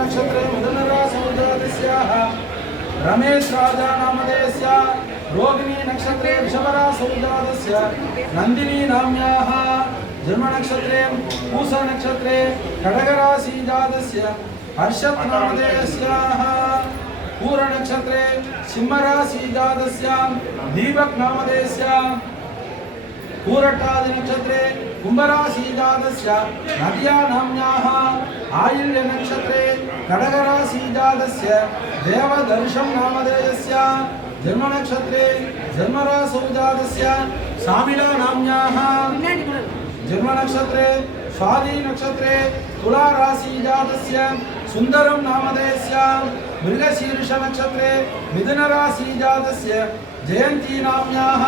नक्षत्रे मिथुनरासौजातस्याः रमेश राजा नामधेयस्य रोहिणी नक्षत्रे वृषभरासौजातस्य नंदिनी नाम्याः जन्मनक्षत्रे पूषा नक्षत्रे खड्गराशिजातस्य हर्षत् नामधेयस्याः पूर्व नक्षत्रे सिंहराशिजातस्य दीपक नामधेयस्य पूरटादि नक्षत्रे कुंभराशिजातस्य नद्या नाम्याः आयल्य नक्षत्रे खड्गराशिजातस्य देवदर्शं नामधेयस्य जन्मनक्षत्रे जन्मरासौजातस्य सामिला नाम्याः जन्मनक्षत्रे स्वाति नक्षत्रे तुला राशिजातस्य सुंदरम नामधेयस्य मृगशीर्ष नक्षत्रे मिथुन राशिजातस्य जयंती नाम्याः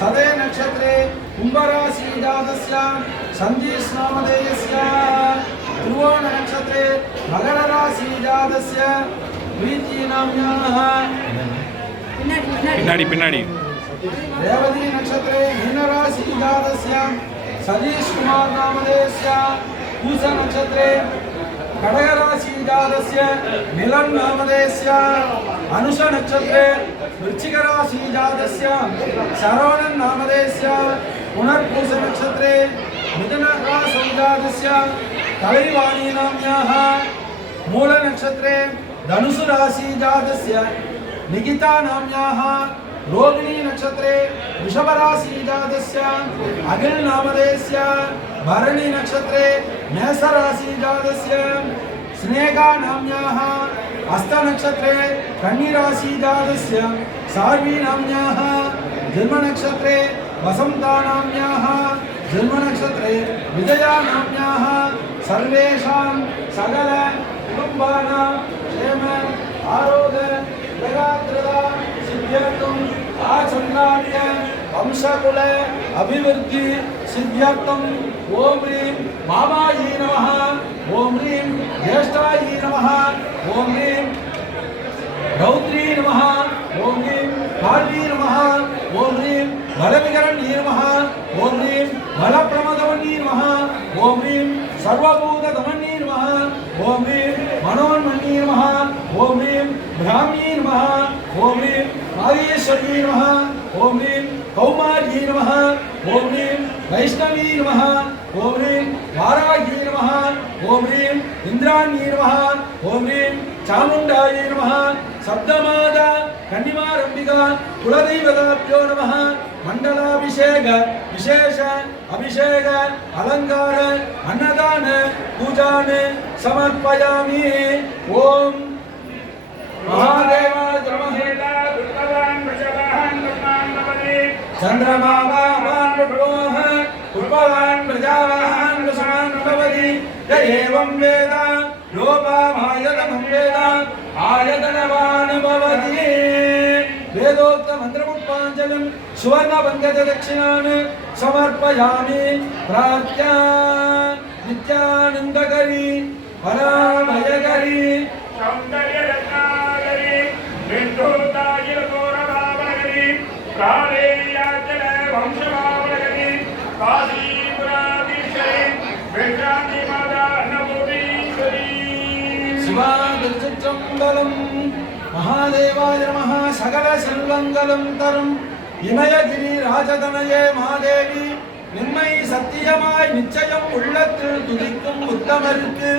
सदे नक्षत्रे कुंभ राशिजातस्य संदीश नामधेयस्य ध्रुवोण नक्षत्रे मकर राशिजातस्य प्रीति नाम्याः पिन्नाडी रेवती नक्षत्रे मीन राशिजातस्य सतीश कुमार नामधेयस्य पूषा नक्षत्रे खड्गराशिजातस्य मिलन नामधेयस्य अनुष नक्षत्रे वृश्चिक राशिजातस्य शरवणन नामधेयस्य पुनर्पूष नक्षत्रे मिथुन राशिजातस्य कलैवाणी नाम्याः मूल नक्षत्रे धनुषु राशिजातस्य निकिता नाम्याः रोहिणी नक्षत्रे वृषभ राशिजातस्य अगिल नामधेयस्य भरणी नक्षत्रे मेष राशिजातस्य स्नेहा नाम्याः हस्त नक्षत्रे कन्नी राशिजातस्य सार्वी नाम्याः जन्म नक्षत्रे वसंता नाम्याः जन्म नक्षत्रे विजया नाम्याः सर्वेषां सकल कुटुंबानां क्षेम आरोग्य जगात्रदा सिद्ध्यर्थम् आचन्द्रार्य वंशकुल अभिवृद्धि सिद्ध्यर्थम् ओम ह्रीं मामायी नमः ओम ह्रीं ज्येष्ठायी नमः ओम ह्रीं रौद्री नमः ओम ह्रीं कार्वी नमः ओम ह्रीं बलविकरण्ये नमः ओम ह्रीं बलप्रमदमन्ये नमः ओम ह्रीं सर्वभूतदमन्ये नमः ओम ह्रीं मनोन्मन्ये नमः ओम ह्रीं ब्राह्मी नमः ओम ह्रीं माहेश्वरी नमः ओम ह्रीं कौमार्यै नमः ओम ह्रीं वैष्णवी नमः ओम ह्रीं वाराही नमः ओम ह्रीं इंद्राण्यै नमः ओम ह्रीं चामुण्डायै नमः शब्दमादा कन्निमारंबिका कुलदैवताभ्यो नमः मंडलाभिषेक विशेष अभिषेक अलंकार अन्नदान पूजान समर्पयामि ओम महादेवाय नमः चंद्रमावान् विभोः पुष्पवान् प्रजावान् वसवान् भवति य एवं वेद लोपामायतनं वेद आयतनवान् भवति वेदोक्त मन्त्रपुष्पाञ्जलिं सुवर्णपङ्कजदक्षिणान् समर्पयामि प्रार्थ्या नित्यानन्दकरी पराभयकरी सौन्दर्यरत्नाकरी बिन्दुतायिरघोरभावनकरी कालेयाचल वंशभावनकरी काशीपुराधीश्वरी विश्रान्तिमाता अन्नपूर्णेश्वरी शिवादिर्चित्रम्बलं महादेवाय नमः सकल செல்வங்களும் தரும் இமயகிரி ராஜதனயே மாதேவி நிம்மை சத்தியமாய் நிச்சயம் உள்ளத்தில் துதிக்கும் உத்தமருக்கு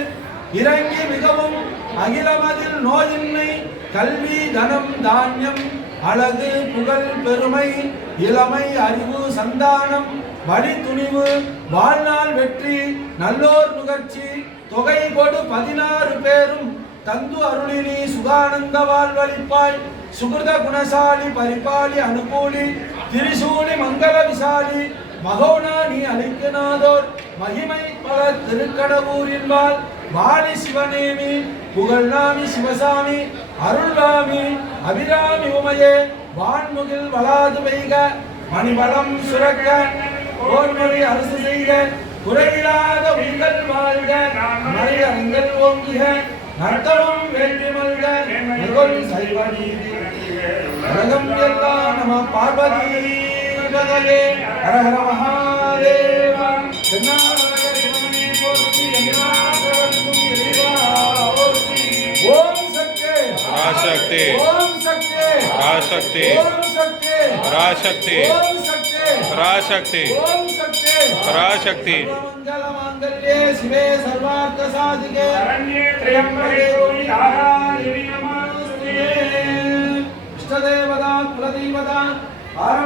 இறங்கி மிகவும் அகிலமதில் நோயின்மை கல்வி தனம் தானியம் அழகு புகழ் பெருமை இளமை அறிவு சந்தானம் வழி துணிவு வாழ்நாள் வெற்றி நல்லோர் நுகர்ச்சி தொகை கொடு 16 பேரும் தந்து அருளினி சுகானந்த வாழ்வழிப்பாய் சுகிருத குணசாலி பரிபாலி அனுகூலி திரிசூலி மங்கள விசாலி மகோனா நீ அளிக்கநாதோர் மகிமை பல திருக்கடவூரின் வாழ் வாலி சிவநேமி புகழ்நாமி சிவசாமி அருள்நாமி அபிராமி உமையே வான்முகில் வளாது வைக மணிவளம் சுரக்க ஓர்மொழி அரசு செய்க குறையில்லாத உங்கள் வாழ்க மறை அரங்கல் ஓங்குக நர்த்தவம் வேண்டி மல்க நிகழ் சைவ நீதி உலகம் எல்லாம் நம பார்வதி பதயே ஹர ஹர மகாதேவா தென்னாவர சிவனே போற்றி எல்லா பிரபுக்கும் இறைவா ஓம் சக்தி பராசக்தி ஓம் சக்தி பராசக்தி ஓம் சக்தி பராசக்தி ஓம் சக்தி பராசக்தி ஓம் சக்தி பராசக்தி சர்வமங்கல மாங்கல்யே சிவே சர்வார்த்த சாதிகே சரண்யே த்ரியம்பகே கௌரி